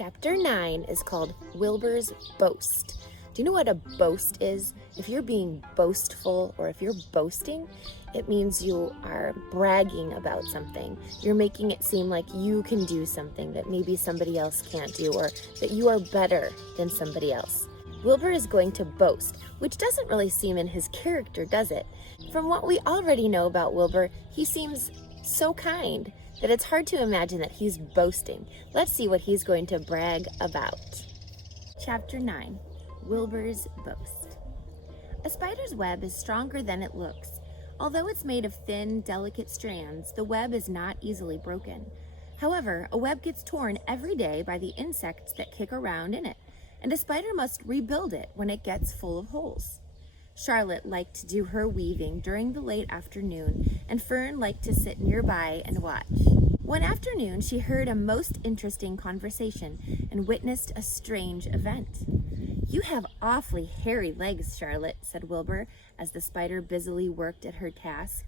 Chapter 9 is called Wilbur's Boast. Do you know what a boast is? If you're being boastful or if you're boasting, it means you are bragging about something. You're making it seem like you can do something that maybe somebody else can't do, or that you are better than somebody else. Wilbur is going to boast, which doesn't really seem in his character, does it? From what we already know about Wilbur, he seems so kind that it's hard to imagine that he's boasting. Let's see what he's going to brag about. Chapter 9, Wilbur's Boast. A spider's web is stronger than it looks. Although it's made of thin, delicate strands, the web is not easily broken. However, a web gets torn every day by the insects that kick around in it, and a spider must rebuild it when it gets full of holes. Charlotte liked to do her weaving during the late afternoon, and Fern liked to sit nearby and watch. One afternoon, she heard a most interesting conversation and witnessed a strange event. "You have awfully hairy legs, Charlotte," said Wilbur, as the spider busily worked at her task.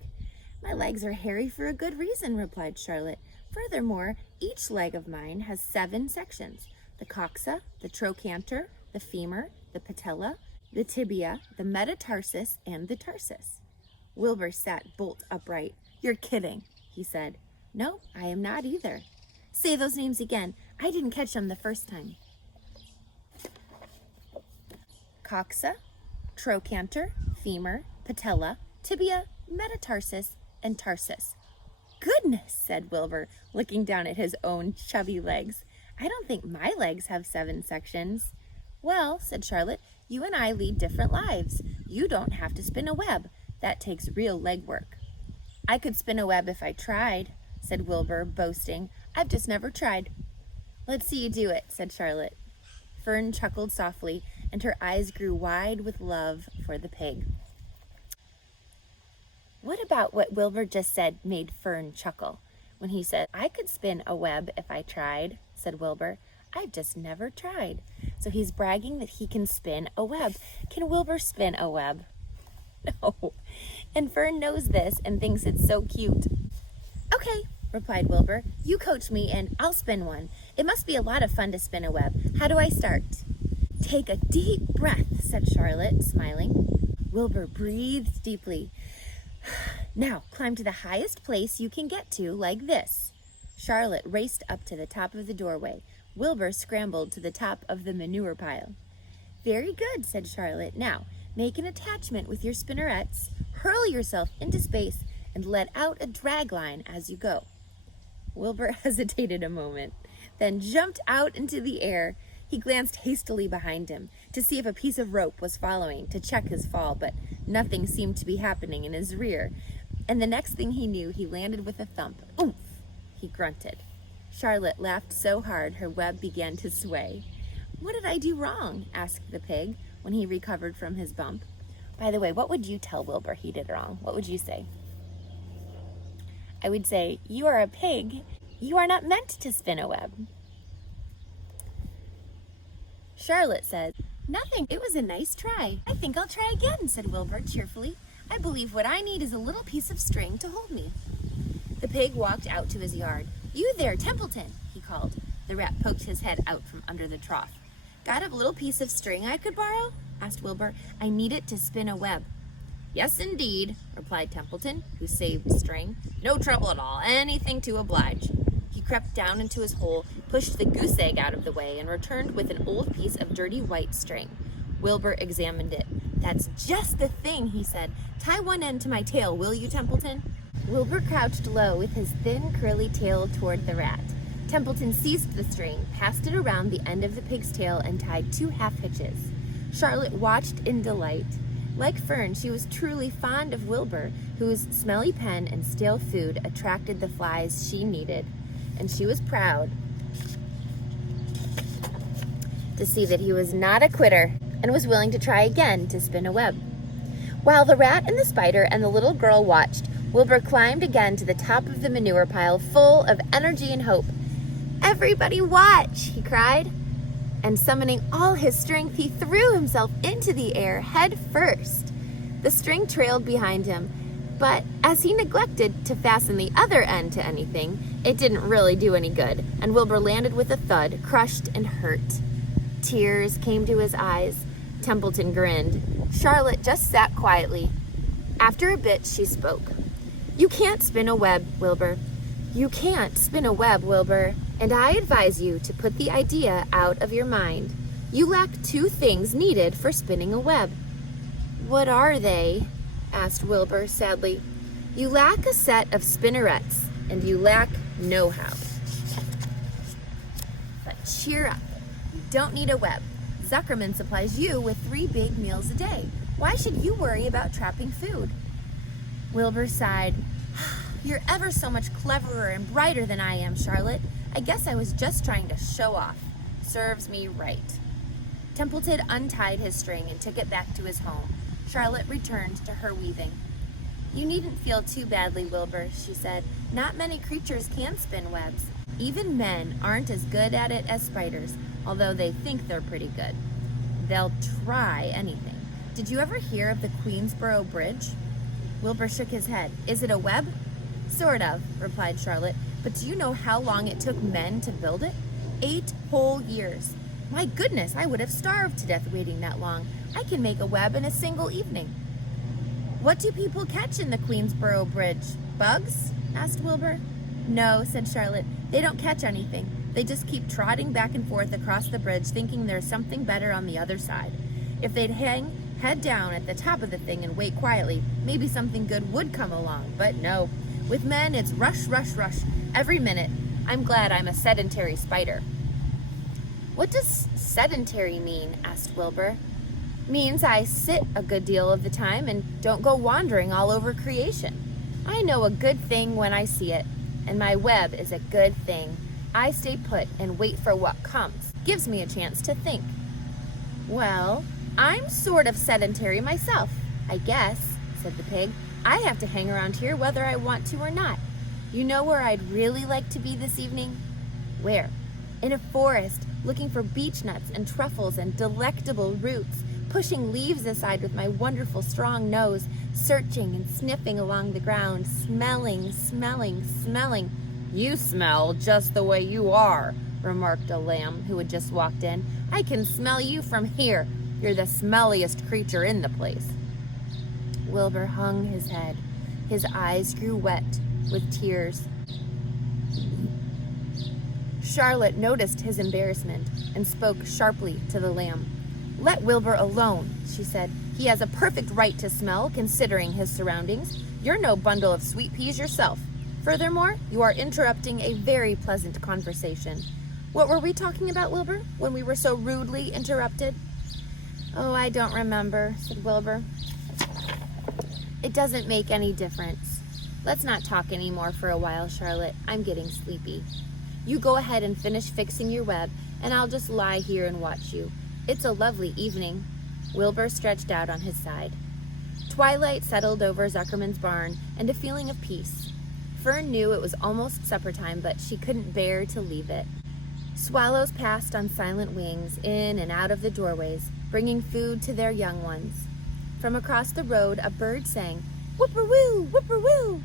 "My legs are hairy for a good reason," replied Charlotte. "Furthermore, each leg of mine has 7 sections: the coxa, the trochanter, the femur, the patella, the tibia, the metatarsus, and the tarsus." Wilbur sat bolt upright. "You're kidding," he said. "No, I am not either." "Say those names again. I didn't catch them the first time." Coxa, trochanter, femur, patella, tibia, metatarsus, and tarsus. "Goodness," said Wilbur, looking down at his own chubby legs. "I don't think my legs have 7 sections." "Well," said Charlotte, "you and I lead different lives. You don't have to spin a web. That takes real leg work." "I could spin a web if I tried," said Wilbur, boasting. "I've just never tried." "Let's see you do it," said Charlotte. Fern chuckled softly, and her eyes grew wide with love for the pig. What about what Wilbur just said made Fern chuckle? When he said, "I could spin a web if I tried," said Wilbur. "I've just never tried." So he's bragging that he can spin a web. Can Wilbur spin a web? No. And Fern knows this and thinks it's so cute. "Okay," replied Wilbur. "You coach me and I'll spin one. It must be a lot of fun to spin a web. How do I start?" "Take a deep breath," said Charlotte, smiling. Wilbur breathed deeply. "Now climb to the highest place you can get to, like this." Charlotte raced up to the top of the doorway. Wilbur scrambled to the top of the manure pile. "Very good," said Charlotte. "Now make an attachment with your spinnerets, hurl yourself into space, and let out a drag line as you go." Wilbur hesitated a moment, then jumped out into the air. He glanced hastily behind him to see if a piece of rope was following to check his fall, but nothing seemed to be happening in his rear. And the next thing he knew, he landed with a thump. "Oomph!" he grunted. Charlotte laughed so hard her web began to sway. "What did I do wrong?" asked the pig when he recovered from his bump. By the way, what would you tell Wilbur he did wrong? What would you say? I would say, "You are a pig. You are not meant to spin a web." Charlotte said, "Nothing. It was a nice try. I think I'll try again," said Wilbur cheerfully. "I believe what I need is a little piece of string to hold me." The pig walked out to his yard. "You there, Templeton," he called. The rat poked his head out from under the trough. "Got a little piece of string I could borrow?" asked Wilbur. "I need it to spin a web." "Yes, indeed," replied Templeton, who saved string. "No trouble at all. Anything to oblige." He crept down into his hole, pushed the goose egg out of the way, and returned with an old piece of dirty white string. Wilbur examined it. "That's just the thing," he said. "Tie one end to my tail, will you, Templeton?" Wilbur crouched low with his thin, curly tail toward the rat. Templeton seized the string, passed it around the end of the pig's tail, and tied 2 half hitches. Charlotte watched in delight. Like Fern, she was truly fond of Wilbur, whose smelly pen and stale food attracted the flies she needed. And she was proud to see that he was not a quitter and was willing to try again to spin a web. While the rat and the spider and the little girl watched, Wilbur climbed again to the top of the manure pile, full of energy and hope. "Everybody watch!" he cried. And summoning all his strength, he threw himself into the air head first. The string trailed behind him, But as he neglected to fasten the other end to anything, it didn't really do any good, and Wilbur landed with a thud, crushed and hurt. Tears came to his eyes. Templeton grinned. Charlotte just sat quietly. After a bit, she spoke. "You can't spin a web, Wilbur. You can't spin a web, Wilbur, and I advise you to put the idea out of your mind. You lack two things needed for spinning a web." "What are they?" asked Wilbur sadly. "You lack a set of spinnerets, and you lack know-how. But cheer up. You don't need a web. Zuckerman supplies you with 3 big meals a day. Why should you worry about trapping food?" Wilbur sighed. "You're ever so much cleverer and brighter than I am, Charlotte. I guess I was just trying to show off. Serves me right." Templeton untied his string and took it back to his home. Charlotte returned to her weaving. "You needn't feel too badly, Wilbur," she said. "Not many creatures can spin webs. Even men aren't as good at it as spiders, although they think they're pretty good. They'll try anything. Did you ever hear of the Queensboro Bridge?" Wilbur shook his head. "Is it a web?" "Sort of," replied Charlotte. "But do you know how long it took men to build it? 8 whole years. My goodness, I would have starved to death waiting that long. I can make a web in a single evening." "What do people catch in the Queensboro Bridge? Bugs?" asked Wilbur. "No," said Charlotte. "They don't catch anything. They just keep trotting back and forth across the bridge thinking there's something better on the other side. If they'd hang head down at the top of the thing and wait quietly, maybe something good would come along. But no. With men, it's rush, rush, rush. Every minute. I'm glad I'm a sedentary spider." "What does sedentary mean?" asked Wilbur. "Means I sit a good deal of the time and don't go wandering all over creation. I know a good thing when I see it, and my web is a good thing. I stay put and wait for what comes. Gives me a chance to think." "Well, I'm sort of sedentary myself, I guess," said the pig. "I have to hang around here whether I want to or not. You know where I'd really like to be this evening?" "Where?" "In a forest, looking for beech nuts and truffles and delectable roots, pushing leaves aside with my wonderful strong nose, searching and sniffing along the ground, smelling, smelling, smelling." "You smell just the way you are," remarked a lamb who had just walked in. "I can smell you from here. You're the smelliest creature in the place." Wilbur hung his head. His eyes grew wet with tears. Charlotte noticed his embarrassment and spoke sharply to the lamb. "Let Wilbur alone," she said. "He has a perfect right to smell, considering his surroundings. You're no bundle of sweet peas yourself. Furthermore, you are interrupting a very pleasant conversation." "What were we talking about, Wilbur, when we were so rudely interrupted?" "Oh, I don't remember," said Wilbur. "It doesn't make any difference. Let's not talk anymore for a while, Charlotte. I'm getting sleepy. You go ahead and finish fixing your web, and I'll just lie here and watch you. It's a lovely evening." Wilbur stretched out on his side. Twilight settled over Zuckerman's barn, and a feeling of peace. Fern knew it was almost supper time, but she couldn't bear to leave it. Swallows passed on silent wings in and out of the doorways, bringing food to their young ones. From across the road, a bird sang, "Whip-poor-will, whip-poor-will."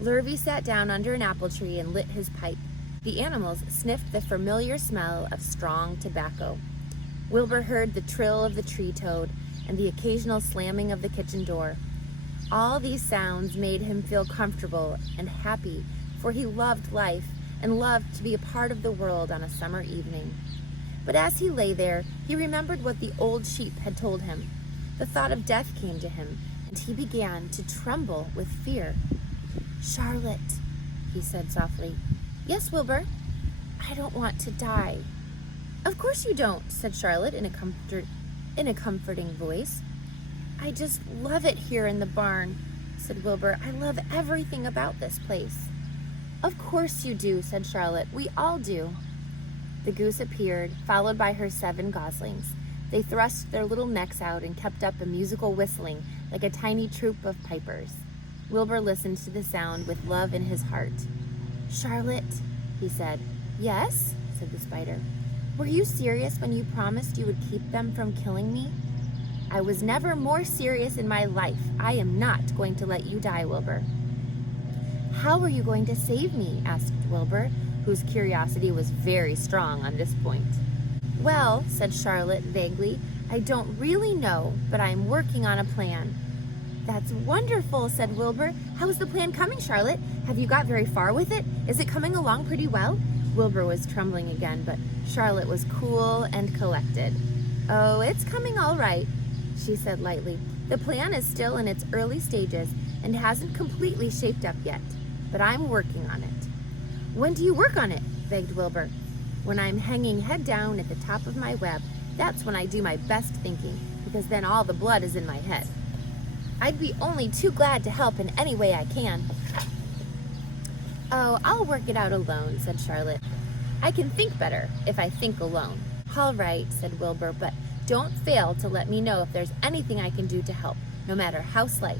Lurvy sat down under an apple tree and lit his pipe. The animals sniffed the familiar smell of strong tobacco. Wilbur heard the trill of the tree toad and the occasional slamming of the kitchen door. All these sounds made him feel comfortable and happy, for he loved life and loved to be a part of the world on a summer evening. But as he lay there, he remembered what the old sheep had told him. The thought of death came to him, and he began to tremble with fear. "Charlotte," he said softly. "Yes, Wilbur?" "I don't want to die." "Of course you don't," said Charlotte in a comforting voice. "I just love it here in the barn," said Wilbur. "I love everything about this place." "Of course you do," said Charlotte. "We all do." The goose appeared, followed by her 7 goslings. They thrust their little necks out and kept up a musical whistling like a tiny troop of pipers. Wilbur listened to the sound with love in his heart. "Charlotte," he said. "Yes," said the spider. "Were you serious when you promised you would keep them from killing me?" I was never more serious in my life. I am not going to let you die, Wilbur. How are you going to save me? Asked Wilbur, whose curiosity was very strong on this point. Well, said Charlotte vaguely, I don't really know, but I'm working on a plan. That's wonderful, said Wilbur. How is the plan coming, Charlotte? Have you got very far with it? Is it coming along pretty well? Wilbur was trembling again, but Charlotte was cool and collected. Oh, it's coming all right, she said lightly. The plan is still in its early stages and hasn't completely shaped up yet, but I'm working on it. When do you work on it? Begged Wilbur. When I'm hanging head down at the top of my web, that's when I do my best thinking, because then all the blood is in my head. I'd be only too glad to help in any way I can. Oh, I'll work it out alone, said Charlotte. I can think better if I think alone. All right, said Wilbur, but don't fail to let me know if there's anything I can do to help, no matter how slight.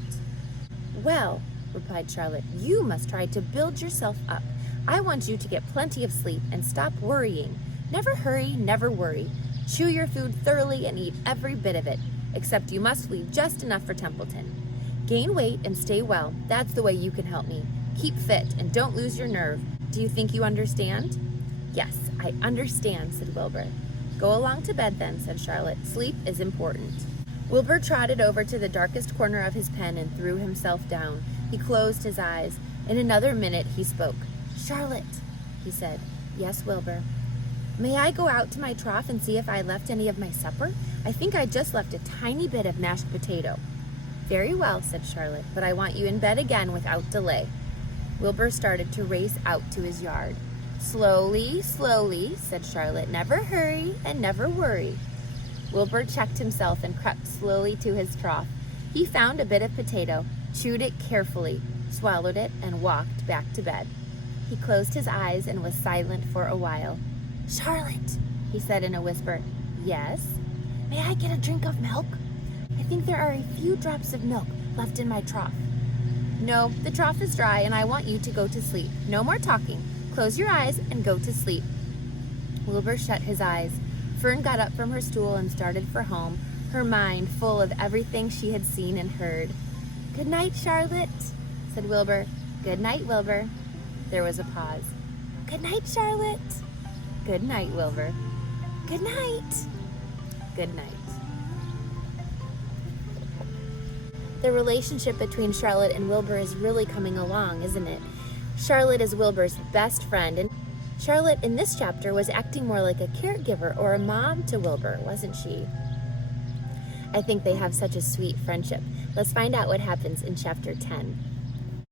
Well, replied Charlotte, you must try to build yourself up. I want you to get plenty of sleep and stop worrying. Never hurry, never worry. Chew your food thoroughly and eat every bit of it, except you must leave just enough for Templeton. Gain weight and stay well. That's the way you can help me. Keep fit and don't lose your nerve. Do you think you understand? Yes, I understand, said Wilbur. Go along to bed then, said Charlotte. Sleep is important. Wilbur trotted over to the darkest corner of his pen and threw himself down. He closed his eyes. In another minute, he spoke. Charlotte, he said. Yes, Wilbur. May I go out to my trough and see if I left any of my supper? I think I just left a tiny bit of mashed potato. Very well, said Charlotte, but I want you in bed again without delay. Wilbur started to race out to his yard. Slowly, slowly, said Charlotte. Never hurry and never worry. Wilbur checked himself and crept slowly to his trough. He found a bit of potato, chewed it carefully, swallowed it, and walked back to bed. He closed his eyes and was silent for a while. Charlotte, he said in a whisper. Yes? May I get a drink of milk? I think there are a few drops of milk left in my trough. No, the trough is dry and I want you to go to sleep. No more talking. Close your eyes and go to sleep. Wilbur shut his eyes. Fern got up from her stool and started for home, her mind full of everything she had seen and heard. Good night, Charlotte, said Wilbur. Good night, Wilbur. There was a pause. Good night, Charlotte. Good night, Wilbur. Good night. Good night. The relationship between Charlotte and Wilbur is really coming along, isn't it? Charlotte is Wilbur's best friend, and Charlotte in this chapter was acting more like a caregiver or a mom to Wilbur, wasn't she? I think they have such a sweet friendship. Let's find out what happens in chapter 10.